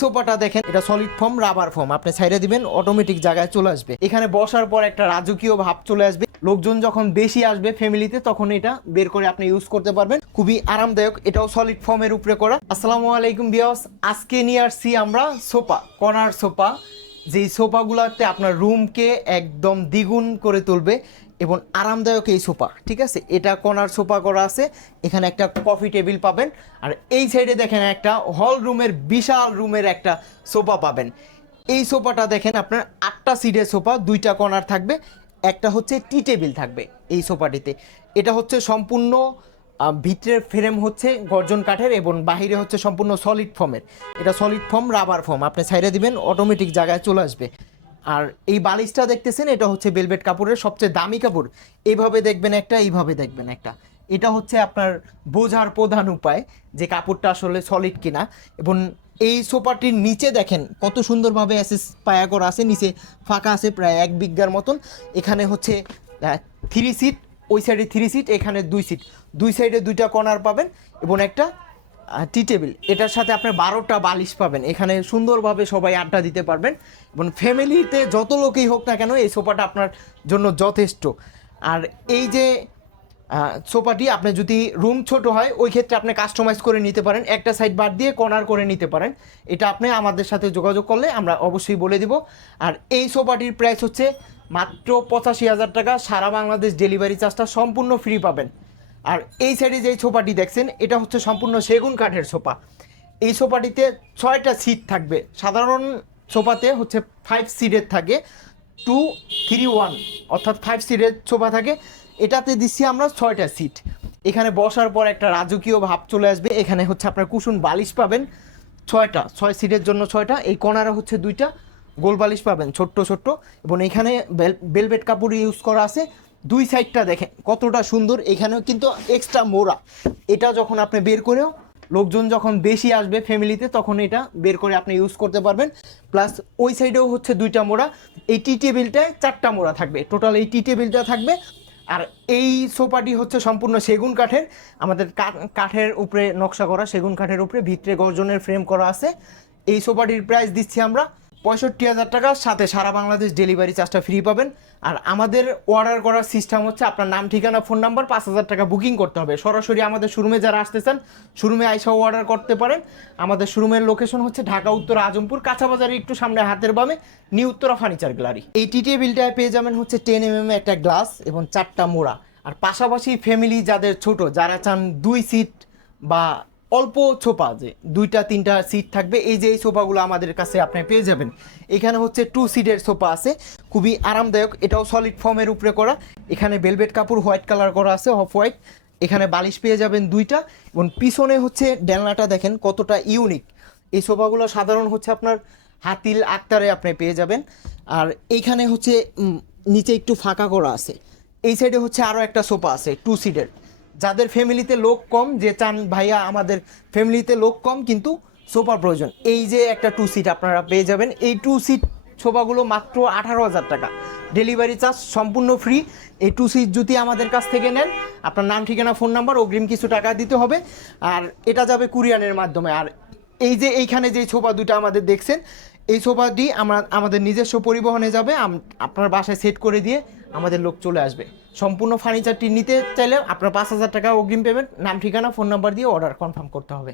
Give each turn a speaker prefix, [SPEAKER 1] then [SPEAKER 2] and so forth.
[SPEAKER 1] সোফাটা দেখেন, এটা সলিড ফর্ম রাবার ফর্ম আপনি ছাইড়ে দিবেন অটোমেটিক জায়গায় চলে আসবে। এখানে বসার পর একটা রাজকীয় ভাব চলে আসবে। লোকজন যখন বেশি আসবে ফ্যামিলিতে তখন এটা বের করে আপনি ইউজ করতে পারবেন। খুবই আরামদায়ক, এটাও সলিড ফর্মের উপরে করা। আসসালামু আলাইকুম বিয়াস আজকে নিয়ে আসছি আমরা সোফা কর্নার সোফা। যেই সোফাগুলোতে আপনার রুমকে একদম দ্বিগুণ করে তুলবে এবং আরামদায়ক এই সোফা, ঠিক আছে? এটা কোনার সোফা করা আছে, এখানে একটা কফি টেবিল পাবেন, আর এই সাইডে দেখেন একটা হল রুমের বিশাল রুমের একটা সোফা পাবেন। এই সোফাটা দেখেন আপনার আটটা সিটের সোফা, দুইটা কর্নার থাকবে, একটা হচ্ছে টি টেবিল থাকবে এই সোফাটিতে। এটা হচ্ছে সম্পূর্ণ ভিতরের ফ্রেম হচ্ছে গর্জন কাঠের এবং বাহিরে হচ্ছে সম্পূর্ণ সলিড ফর্মের। এটা সলিড ফর্ম, রাবার ফর্ম, আপনি সাইডে দিবেন, অটোমেটিক জায়গায় চলে আসবে। আর এই বালিশটা দেখতেছেন, এটা হচ্ছে বেলভেট কাপড়ের সবচেয়ে দামি কাপড়। এইভাবে দেখবেন একটা, এইভাবে দেখবেন একটা। এটা হচ্ছে আপনার বোঝার প্রধান উপায় যে কাপড়টা আসলে সলিড কিনা। এবং এই সোফাটির নিচে দেখেন, কত সুন্দরভাবে অ্যাসেস পায়া করা আছে, নিচে ফাঁকা আছে প্রায় এক বিঘার মতন। এখানে হচ্ছে থ্রি সিট ওই সাইডে থ্রি সিট এখানে দুই সিট দুই সাইডে দুইটা কর্নার পাবেন এবং একটা টি টেবিল এটার সাথে আপনি বারোটা বালিশ পাবেন। এখানে সুন্দরভাবে সবাই আড্ডা দিতে পারবেন এবং ফ্যামিলিতে যত লোকই হোক না কেন এই সোফাটা আপনার জন্য যথেষ্ট। আর এই যে সোফাটি আপনি যদি রুম ছোট হয়, ওই ক্ষেত্রে আপনি কাস্টমাইজ করে নিতে পারেন। একটা সাইড বাদ দিয়ে কর্নার করে নিতে পারেন। এটা আপনি আমাদের সাথে যোগাযোগ করলে আমরা অবশ্যই বলে দিব। আর এই সোফাটির প্রাইস হচ্ছে মাত্র পঁচাশি হাজার টাকা। সারা বাংলাদেশ ডেলিভারি চার্জটা সম্পূর্ণ ফ্রি পাবেন। আর এই সাইডে যে সোফাটি দেখছেন, এটা হচ্ছে সম্পূর্ণ সেগুন কাঠের সোফা এই সোফাটিতে ছয়টা সিট থাকবে। সাধারণ সোফাতে হচ্ছে ফাইভ সিটের থাকে টু থ্রি ওয়ান অর্থাৎ ফাইভ সিটের সোফা থাকে। এটাতে দিচ্ছি আমরা ছয়টা সিট এখানে বসার পর একটা রাজকীয় ভাব চলে আসবে। এখানে হচ্ছে আপনার কুসুন বালিশ পাবেন ছয়টা, ছয় সিটের জন্য ছয়টা। এই কর্নারে হচ্ছে দুইটা গোল বালিশ পাবেন, ছোট্ট ছোট্ট। এবং এখানে বেলভেট কাপড় ইউজ করা আছে। দুই সাইডটা দেখেন, কতটা সুন্দর। এখানেও কিন্তু এক্সট্রা মোড়া। এটা যখন আপনি বের করেও লোকজন যখন বেশি আসবে ফ্যামিলিতে তখন এটা বের করে আপনি ইউজ করতে পারবেন। প্লাস ওই সাইডেও হচ্ছে দুইটা মোড়া। এই টি টেবিলটায় চারটা মোড়া থাকবে। টোটাল এই টি টেবিলটা থাকবে। আর এই সোফাটি হচ্ছে সম্পূর্ণ সেগুন কাঠের। আমাদের কাঠের উপরে নকশা করা সেগুন কাঠের উপরে, ভিতরে গর্জনের ফ্রেম করা আছে। এই সোফাটির প্রাইস দিচ্ছি আমরা পঁয়ষট্টি হাজার টাকা, সাথে সারা বাংলাদেশ ডেলিভারি চার্জটা ফ্রি পাবেন। আর আমাদের অর্ডার করার সিস্টেম হচ্ছে আপনার নাম, ঠিকানা ফোন নাম্বার পাঁচ হাজার টাকা বুকিং করতে হবে। সরাসরি আমাদের শোরুমে যারা আসতে চান শোরুমে আইসাও অর্ডার করতে পারেন। আমাদের শোরুমের লোকেশন হচ্ছে ঢাকা, উত্তর, আজমপুর কাঁচাবাজারে একটু সামনে হাতের বামে নিউ উত্তরা ফার্নিচার গ্যালারি এই টি টেবিলটায় পেয়ে যাবেন হচ্ছে টেন এম এম একটা গ্লাস এবং চারটা মোড়া। আর পাশাপাশি ফ্যামিলি যাদের ছোট, যারা চান দুই সিট বা অল্প সোফা যে দুইটা, তিনটা সিট থাকবে। এই যে এই সোফাগুলো আমাদের কাছে আপনি পেয়ে যাবেন। এখানে হচ্ছে টু সিটের সোফা আছে। খুবই আরামদায়ক। এটাও সলিড ফর্মের উপরে করা। এখানে ভেলভেট কাপড় হোয়াইট কালার করা আছে অফ হোয়াইট এখানে বালিশ পেয়ে যাবেন দুইটা। এবং পিছনে হচ্ছে ডেলনাটা দেখেন কতটা ইউনিক এই সোফাগুলো সাধারণ হচ্ছে আপনার হাতিল আক্তারে আপনি পেয়ে যাবেন। আর এইখানে হচ্ছে নিচে একটু ফাঁকা করা আছে। এই সাইডে হচ্ছে আরও একটা সোফা আছে টু সিটের যাদের ফ্যামিলিতে লোক কম, যে চান ভাইয়া আমাদের ফ্যামিলিতে লোক কম, কিন্তু সোফার প্রয়োজন। এই যে একটা টু সিট আপনারা পেয়ে যাবেন। এই টু সিট সোফাগুলো মাত্র আঠারো হাজার টাকা। ডেলিভারি চার্জ সম্পূর্ণ ফ্রি এই টু সিট যদি আমাদের কাছ থেকে নেন, আপনার নাম, ঠিকানা ফোন নাম্বার অগ্রিম কিছু টাকা দিতে হবে। আর এটা যাবে কুরিয়ানের মাধ্যমে। আর এই যে এইখানে যে সোফা দুটো আমাদের দেখছেন এই সোফা দিয়ে আমরা আমাদের নিজস্ব পরিবহনে যাবে আপনার বাসায় সেট করে দিয়ে আমাদের লোক চলে আসবে। সম্পূর্ণ ফার্নিচারটি নিতে চাইলে আপনার পাঁচ হাজার টাকা অগ্রিম পেমেন্ট নাম, ঠিকানা ফোন নাম্বার দিয়ে অর্ডার কনফার্ম করতে হবে।